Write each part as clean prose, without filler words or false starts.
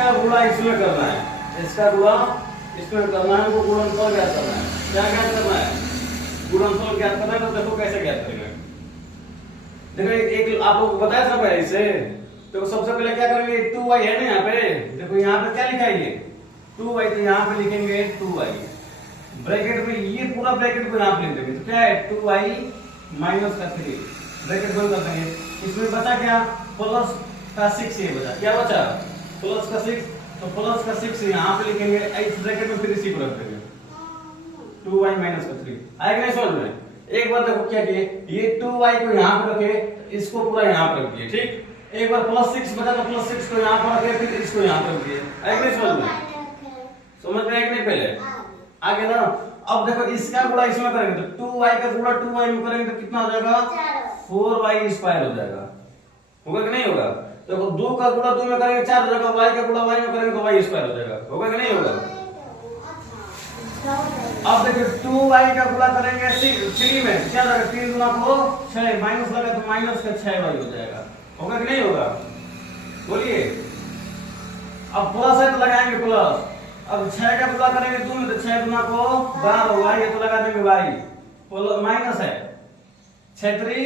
इसका गुणा इसमें करना है, इसका गुणा इसमें करना है, वो गुणनफल ज्ञात करना है। क्या ज्ञात करना है? गुणनफल ज्ञात करना है। तो देखो कैसे ज्ञात करेंगे। देखो एक आप लोगों को बताया था पहले से। तो सबसे पहले क्या करेंगे, 2y है ना यहाँ पे, देखो यहाँ पे क्या लिखा है ये 2y, तो यहाँ पे लिखेंगे 2y ब्रैकेट में, ये पूरा ब्रैकेट को यहाँ पे लिख देंगे। तो क्या है 2y माइनस का 3 ब्रैकेट बंद कर देंगे। इसमें बचा क्या, प्लस का 6, ये बचा, क्या बचा प्लस का 6, तो प्लस का 6 यहाँ पे लिखेंगे, इस ब्रैकेट में फिर इसी को रख देंगे 2y माइनस का 3। आएगा नहीं समझ में? एक बार देखो क्या किए, ये 2y को यहाँ पे रखे, इसको पूरा यहाँ पे रख दिए, ठीक। एक बार प्लस 6 बचा तो प्लस 6 को यहाँ पर रखे, फिर इसको यहाँ पे रख दिए। आएगा नहीं समझ में? समझ में आएगा नहीं? पहले आगे ना। अब देखो इसका गुणा इसमें करेंगे तो 2y का गुणा 2y में करेंगे तो कितना हो जाएगा 4y स्क्वायर हो जाएगा। होगा कि नहीं होगा? देखो 2 का गुणा 2 में करेंगे 4 हो जाएगा, y का गुणा y में करेंगे तो y स्क्वायर हो जाएगा। होगा कि नहीं होगा? अब देखिए 2y का गुणा करेंगे 3 में, क्या जाएगा 3 गुना को 6, माइनस लगा तो माइनस का 6y हो जाएगा। होगा कि नहीं होगा? बोलिए। अब प्लस है तो लगाएंगे प्लस, अब 6 का गुणा करेंगे 2 में तो 6 गुना को 12 होगा, ये तो लगा देंगे y, माइनस है 6 3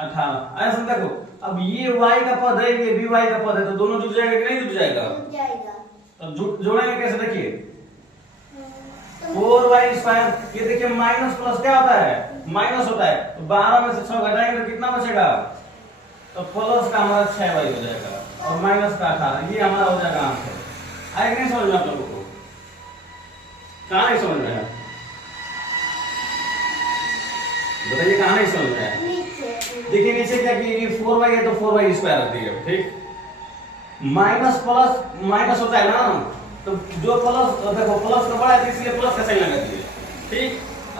18। ऐसा देखो, अब ये y का पद है, ये भी y का पद है, तो दोनों जुड़ जाएगा कि नहीं जुड़ जाएगा? तो जोड़ेंगे कैसे, देखिए 4y स्क्वायर, ये देखिए माइनस प्लस क्या होता है, माइनस होता है, तो 12 में से 6 घटाएंगे तो कितना बचेगा, तो प्लस का हमारा 6y हो जाएगा और माइनस का 18, ये हमारा हो जाएगा आंसर। आएगा नहीं समझ में आप लोगों को? कहां नहीं समझ में आया बताइए, कहां नहीं समझ में आया? देखिए नीचे क्या किया, ये 4y है तो 4y स्क्वायर रख दिया, ठीक। माइनस प्लस माइनस होता है ना, तो जो प्लस देखो प्लस का बड़ा है तो इसलिए प्लस का साइन लगा दिए, ठीक।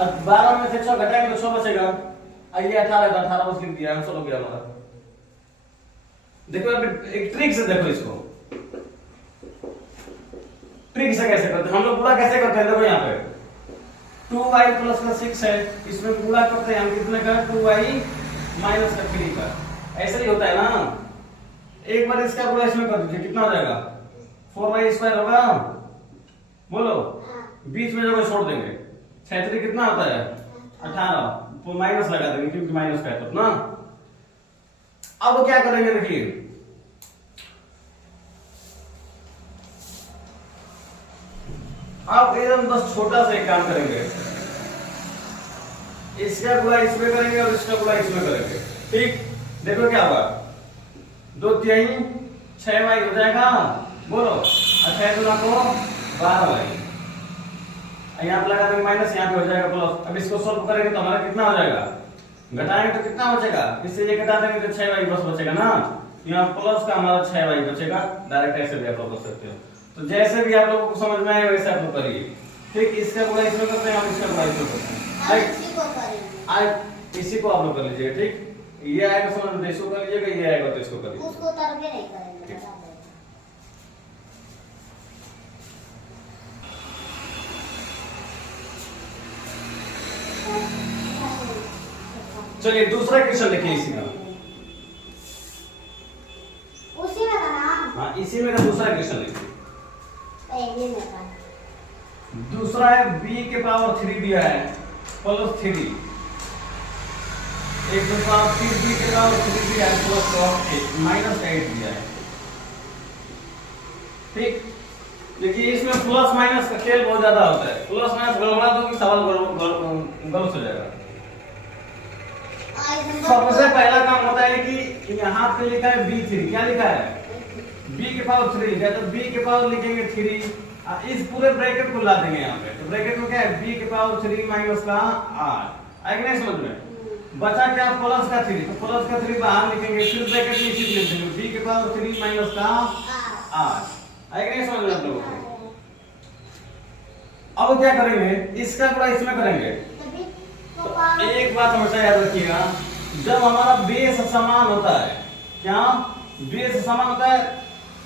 अब 12 में से 6 घटाएंगे तो 6 बचेगा, ये 18 है तो 18 बस लिख दिया, आंसर हो गया हमारा। देखो अब एक ट्रिक से देखो इसको, ट्रिक से कैसे करते हैं हम लोग, पूरा कैसे करते हैं देखो यहाँ पे 2y प्लस का 6 है, इसमें पूरा करते हैं हम कितने का 2y माइनस का 3 का, ऐसा ही होता है ना। एक बार इसका पूरा इसमें कर दीजिए, कितना हो जाएगा 4y स्क्वायर होगा, बोलो। बीच में जगह छोड़ देंगे, 6 3 कितना होता है 18, तो माइनस लगा देंगे क्योंकि माइनस का है तो ना। अब क्या करेंगे देखिए, अब एकदम बस छोटा सा एक काम करेंगे, इसका गुणा इसमें करेंगे और इसका गुणा इसमें करेंगे, ठीक। देखो क्या होगा 2 3 6y हो जाएगा, बोलो, और 6 गुना को 12y, यहाँ पे लगा देंगे माइनस, यहाँ पे हो जाएगा प्लस। अब इसको सॉल्व करेंगे तो हमारा कितना हो जाएगा, घटाएंगे तो कितना बचेगा, इससे ये घटा देंगे तो 6y बस बचेगा ना, यहाँ प्लस का हमारा 6y बचेगा। डायरेक्ट ऐसे भी आप लोग कर सकते हो, तो जैसे भी आप लोगों को समझ में आए वैसे आप लोग करिए, ठीक। इसका गुणा इसमें करते हैं, हम इसका गुणा इसमें करते हैं, आज इसी को आप लोग कर लीजिएगा, ठीक। ये आएगा समझ में, इसको कर लीजिएगा, ये आएगा तो इसको कर लीजिएगा, उसको तरके नहीं करेंगे। चलिए दूसरा क्वेश्चन देखिए इसी का, उसी में का नाम, हाँ इसी में का दूसरा क्वेश्चन लिखिए। पहले में का दूसरा है b के पावर 3 दिया है प्लस 3, एक दूसरा फिर b के पावर 3 दिया है प्लस माइनस 8 दिया है, ठीक। देखिए इसमें प्लस माइनस का खेल बहुत ज्यादा होता है, प्लस माइनस गड़बड़ा दो कि सवाल गलत हो जाएगा। सबसे पहला काम होता है कि यहाँ पे लिखा है b3, क्या लिखा है b के पावर 3 लिखा है, तो b के पावर लिखेंगे 3, इस पूरे ब्रैकेट को ला देंगे यहाँ पे, तो ब्रैकेट में क्या है b के पावर 3 माइनस का 8, आएगा नहीं समझ में? बचा क्या प्लस का 3, तो प्लस का 3 बाहर लिखेंगे, फिर ब्रैकेट में इसी लिख देंगे b के पावर 3 माइनस का 8, आएगा नहीं समझ में आप लोगों को? अब क्या करेंगे, इसका गुणा इसमें करेंगे। तो एक बात हमेशा याद रखिएगा, जब हमारा बेस समान होता है, क्या बेस समान होता है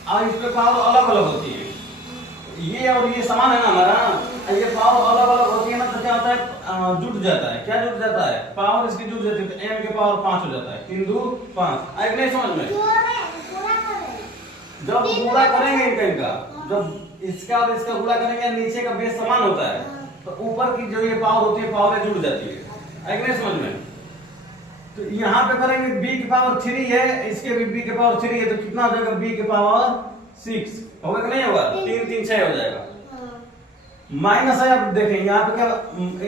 और इस पे पावर अलग अलग होती है, ये और ये समान है ना हमारा, ये पावर अलग अलग होती है ना, तो क्या होता है जुट जाता है, क्या जुट जाता है, पावर इसकी जुट जाती है, तो m के पावर 5 हो जाता है, 3 2 5, आएगा नहीं समझ में? जब गुणा करेंगे इनका जब इसका और इसका गुणा करेंगे नीचे का बेस समान होता है तो ऊपर की जो ये पावर होती है पावर जुड़ जाती है नहीं समझ में। तो यहाँ पे करेंगे b की पावर 3 है इसके भी b की पावर 3 है तो कितना हो जाएगा b की पावर 6 होगा कि नहीं होगा 3 3 6 हो जाएगा। माइनस है अब देखें यहाँ पे क्या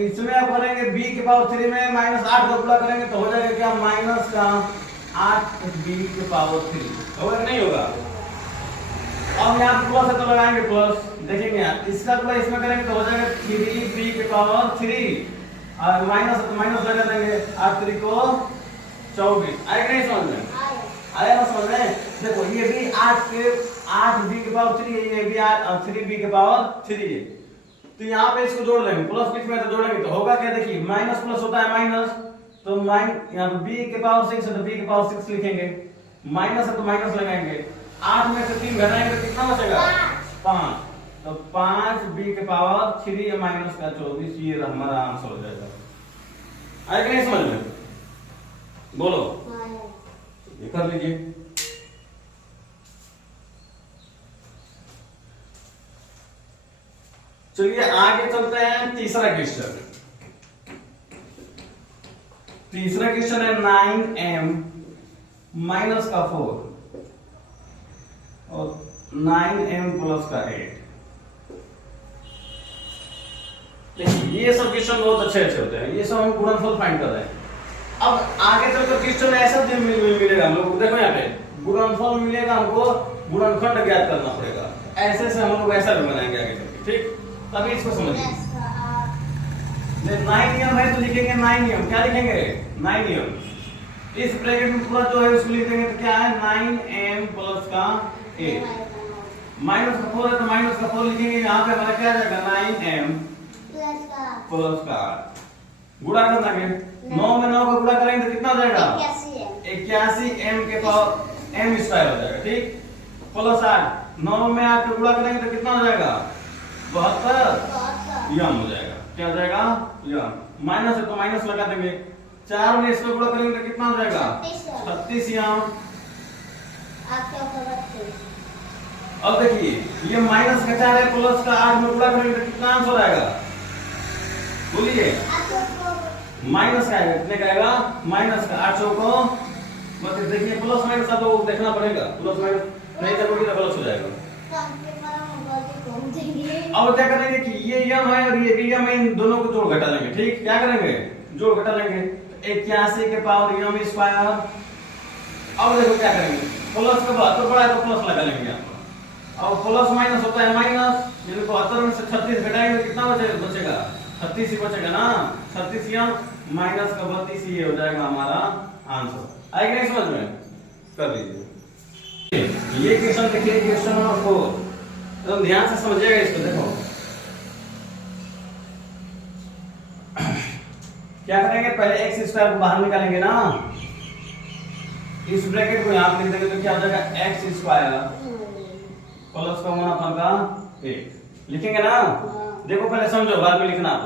इसमें आप करेंगे b की पावर 3 में माइनस 8 का गुणा करेंगे तो हो जाएगा क्या माइनस का 8 b की पावर 3 होगा कि नहीं होगा। अब यहाँ पे प्लस है तो लगाएंगे प्लस देखेंगे यहाँ इसका गुणा इसमें करेंगे तो हो जाएगा 3b की पावर 3 और माइनस तो माइनस लगा देंगे 8 3 को 24 आएगा नहीं समझ में आया ना समझ में। देखो ये भी 8b की पावर 3 है ये भी 3b की पावर 3 है तो यहाँ पे इसको जोड़ लेंगे प्लस बीच में तो जोड़ेंगे तो होगा क्या देखिए माइनस प्लस होता है माइनस तो यहाँ पे b की पावर 6 है तो b की पावर 6 लिखेंगे माइनस है तो माइनस लगाएंगे 8 में से 3 घटाएंगे तो कितना बचेगा 5 तो 5b की पावर 3 माइनस का 24 ये हमारा आंसर हो जाएगा। आएगा नहीं समझ में बोलो ये कर लीजिए। चलिए आगे चलते हैं तीसरा क्वेश्चन। तीसरा क्वेश्चन है 9m माइनस का 4 और 9m प्लस का 8। देखिए ये सब क्वेश्चन बहुत अच्छे अच्छे होते हैं ये सब हम गुणनफल फाइंड कर रहे हैं। अब आगे चलकर क्वेश्चन ऐसा मिलेगा हम लोग को देखो यहाँ पे गुणनफल मिलेगा हमको गुणनखंड ज्ञात करना पड़ेगा ऐसे से हम लोग ऐसा भी बनाएंगे आगे चलकर ठीक तभी इसको समझिए। 9m है तो लिखेंगे 9m क्या लिखेंगे 9m इस ब्रैकेट में पूरा जो है उसको लिख देंगे तो क्या है 9m प्लस का 8 माइनस का 4 है तो माइनस का 4 लिखेंगे यहाँ पे हमारा क्या आ जाएगा 9m प्लस का 8 गुणा कर देंगे 9 में 9 का गुणा करेंगे तो कितना हो जाएगा 81m के पावर m स्क्वायर हो जाएगा ठीक प्लस 8 9 में 8 का गुणा करेंगे तो कितना हो जाएगा 72 यम हो जाएगा क्या हो जाएगा यम माइनस है तो माइनस लगा देंगे 4 में इसको गुणा करेंगे तो कितना हो जाएगा 36 यम। अब देखिए ये माइनस का 4 है प्लस का 8 में गुणा करेंगे तो कितना आंसर आएगा बोलिए माइनस का आएगा कितने का आएगा माइनस का 800 को मतलब देखिए प्लस माइनस का तो देखना पड़ेगा प्लस माइनस नहीं करोगे तो प्लस हो जाएगा। अब क्या करेंगे कि ये यम है और ये यम है इन दोनों को जोड़ घटा लेंगे ठीक क्या करेंगे जोड़ घटा लेंगे 81 के पावर यम स्क्वायर। अब देखो क्या करेंगे प्लस का तो बड़ा है तो प्लस लगा लेंगे यहाँ पर अब प्लस माइनस होता है माइनस यानी 72 में से 36 घटाएंगे तो कितना बचेगा 36 ही बचेगा ना 36 यम माइनस का 32 ये हो जाएगा हमारा आंसर। आएगा नहीं समझ में कर लीजिए। ये क्वेश्चन देखिए क्वेश्चन नंबर 4 तो ध्यान से समझिएगा इसको देखो क्या करेंगे पहले x स्क्वायर को बाहर निकालेंगे ना इस ब्रैकेट को यहां लिख देंगे तो क्या हो जाएगा x स्क्वायर प्लस का 1 अपन का 8 लिखेंगे ना देखो पहले समझो बाद में लिखना आप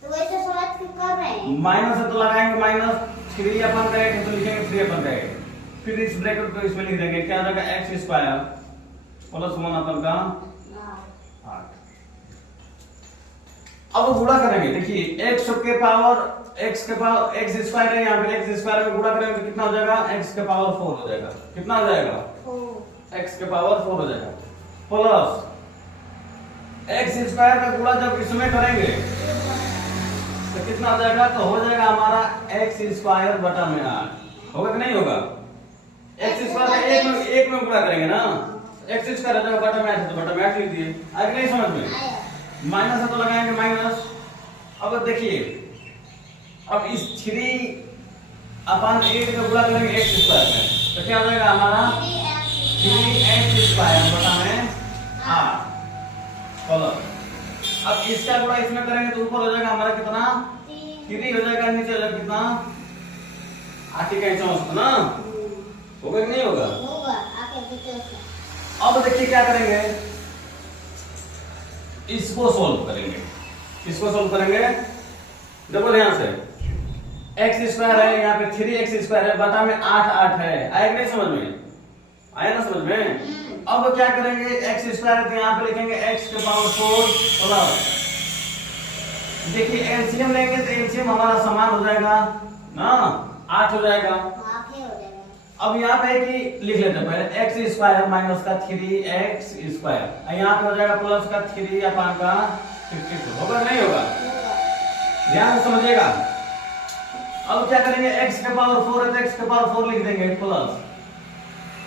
तो वैसे समझ के कर रहे हैं माइनस है तो लगाएंगे माइनस 3 अपन का 8 तो लिखेंगे 3 अपन का 8 फिर इस ब्रैकेट को इसमें लिख देंगे क्या हो जाएगा x स्क्वायर प्लस 1 अपन का 8। अब गुणा करेंगे देखिए x के पावर x स्क्वायर है यहाँ पे x स्क्वायर में गुणा करेंगे तो कितना हो जाएगा x के पावर 4 हो जाएगा कितना हो जाएगा x के पावर 4 हो जाएगा प्लस x स्क्वायर का गुणा जब इसमें करेंगे तो कितना हो जाएगा तो हो जाएगा हमारा x स्क्वायर बटा में 8 होगा कि नहीं होगा x स्क्वायर का एक में गुणा करेंगे ना x स्क्वायर हो जाएगा बटा में 8 तो बटा में 8 लिख दिए आगे नहीं समझ में माइनस है तो लगाएंगे माइनस। अब देखिए अब इस 3 अपन 8 का गुणा करेंगे x स्क्वायर में तो क्या हो जाएगा हमारा 3x स्क्वायर बटा में 8 प्लस अब इसका गुणा इसमें करेंगे तो ऊपर हो जाएगा हमारा कितना 3 हो जाएगा नीचे हो जाएगा कितना 8 का 64 ना होगा कि नहीं होगा अब देखिए क्या करेंगे इसको सॉल्व करेंगे इसको सॉल्व करेंगे देखो ध्यान से x स्क्वायर है यहाँ पे 3x स्क्वायर है बटा में 8 8 है आया कि नहीं समझ में आया ना समझ में अब क्या करेंगे, एक्स स्क्वायर है तो यहाँ पे लिखेंगे एक्स के पावर 4 प्लस, देखिए एलसीएम लेंगे तो एलसीएम हमारा समान हो जाएगा ना, 8 हो जाएगा। आगे हो जाएगा। अब यहाँ पे कि लिख लेते हैं पहले एक्स स्क्वायर माइनस का 3x स्क्वायर, यहाँ पे हो जाएगा प्लस का 3 अपान का 54, होगा नहीं होगा, ध्यान से समझिएगा। अब क्या करेंगे, x के पावर 4 है तो x के पावर 4 लिख देंगे प्लस।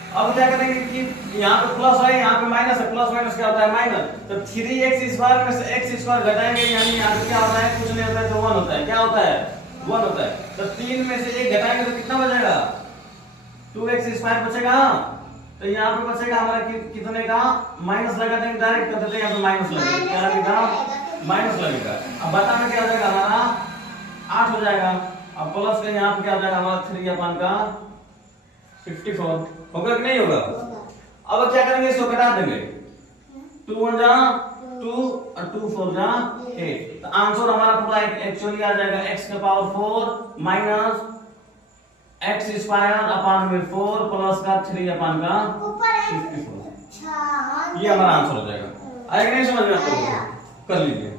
अब क्या करेंगे कि यहाँ पे प्लस है यहाँ पे माइनस है, प्लस माइनस क्या होता है माइनस, तो 3x स्क्वायर में से x स्क्वायर घटाएंगे यानी यहाँ पे क्या होता है, कुछ नहीं होता है तो 1 होता है, क्या होता है 1 होता है। तो 3 में से 1 घटाएंगे तो कितना बचेगा, 2x स्क्वायर बचेगा। तो यहाँ पे बचेगा हमारा कितने का, माइनस लगा देंगे, डायरेक्ट कर देते हैं यहाँ पे माइनस लगेगा, क्या लगेगा माइनस लगेगा। अब बताना क्या हो जाएगा हमारा 8 हो जाएगा। अब प्लस का यहाँ पे क्या हो जाएगा हमारा 3 अपान का 54, होगा कि नहीं होगा। अब क्या करेंगे, इसको घटा देंगे, 2 1 जा 2 और 2 4 जा 8, तो आंसर हमारा पूरा एक्चुअली आ जाएगा x के power 4 minus x square upon में 4 प्लस का 3 अपान का 54, अच्छा, ये हमारा आंसर हो जाएगा। आएगा नहीं समझ में आपको, कर लीजिए।